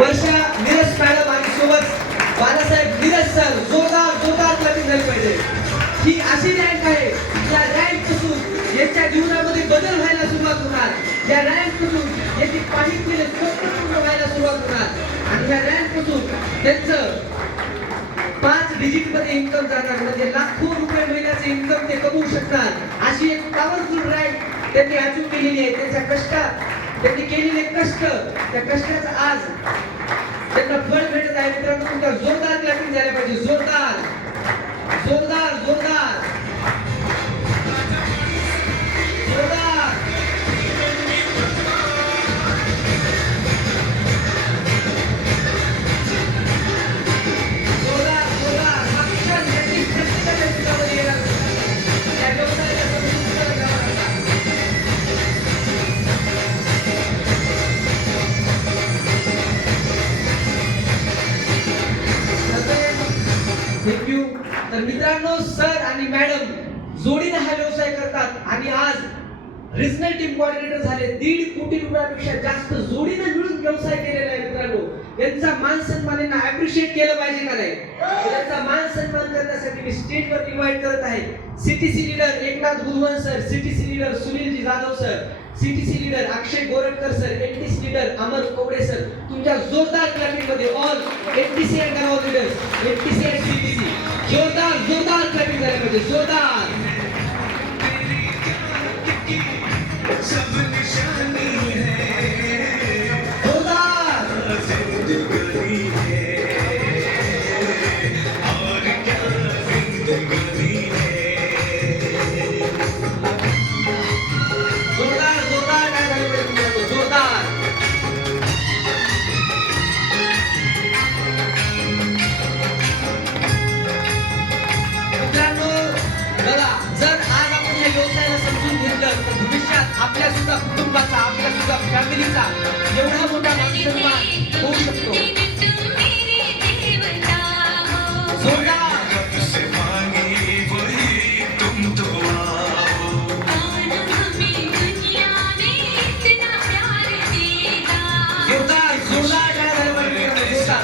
वर्षा Neeraj madam आणि सोबत Balasaheb Neeraj sir जोरदार क्लॅपिंग झाली पाहिजे. ही अशी रँक आहे या रँक पासून यांच्या जीवनामध्ये बदल व्हायला सुरुवात होणार. या रँक पासून यांची पाहिजे स्वप्न पूर्ण व्हायला सुरुवात होणार आणि या रँक पासून त्यांचं 5 डिजिट मध्ये इन्कम जाणार म्हणजे लाखो रुपये महिन्याचे इन्कम ते कमवू शकतात. अशी एक पॉवरफुल रँक त्यांनी अचीव केलेली आहे. त्यांच्या कष्टात त्यांनी केलेले कष्ट त्या कष्टाचं आज त्यांना फळ भेटत आहे. मित्रांनो तुमचा जोरदार क्लॅपिंग झाला पाहिजे. जोरदार जोरदार जोरदार जोरदार जोरदार जोरदार अक्षर त्यांनी प्रत्येकाच्या जीवनामध्ये येणार त्या व्यवसायाला समजून करायला. थँक्यू. तर मित्रांनो सर आणि मॅडम जोडीने हा व्यवसाय करतात आणि आज रिजनल टीम कोऑर्डिनेटर झाले. 1.5 कोटी रुपयापेक्षा जास्त जोडीने मिळून व्यवसाय केलेला आहे. मित्रांनो यांचा मान सन्मान यांना अप्रिशिएट केलं पाहिजे का नाही. त्यांचा मान सन्मान करण्यासाठी मी स्टेजवर इन्व्हाइट करत आहे CTC leader Eknath Guruvan sir, CTC leader Sunilji Jadhav sir, CTC leader Akshay Goratkar sir, NTC leader Amar Kowade sir. तुमच्या जोरदार क्लॅपिंग मध्ये ऑल एनटीसी अँड गराव लीडर्स, एनटीसी अँड सीटीसी जोरदार जोरदार क्लॅपिंग झाले पाहिजे. जोरदार सब निशानी है जोरदार जिंदगी है और क्या जिंदगी है. जोरदार जोरदार काय झाले पाहिजे. जोरदार मित्रांनो बघा जर आज आपण या व्यवसायाला समजून घेतलं तर भविष्यात आपल्या सुद्धा कुटुंबाचा आपल्या सुद्धा फॅमिलीचा एवढा मोठा मानसन्मान होऊ शकतो. जोरदार जोरदार जोरदार काय झालं पाहिजे. जोरदार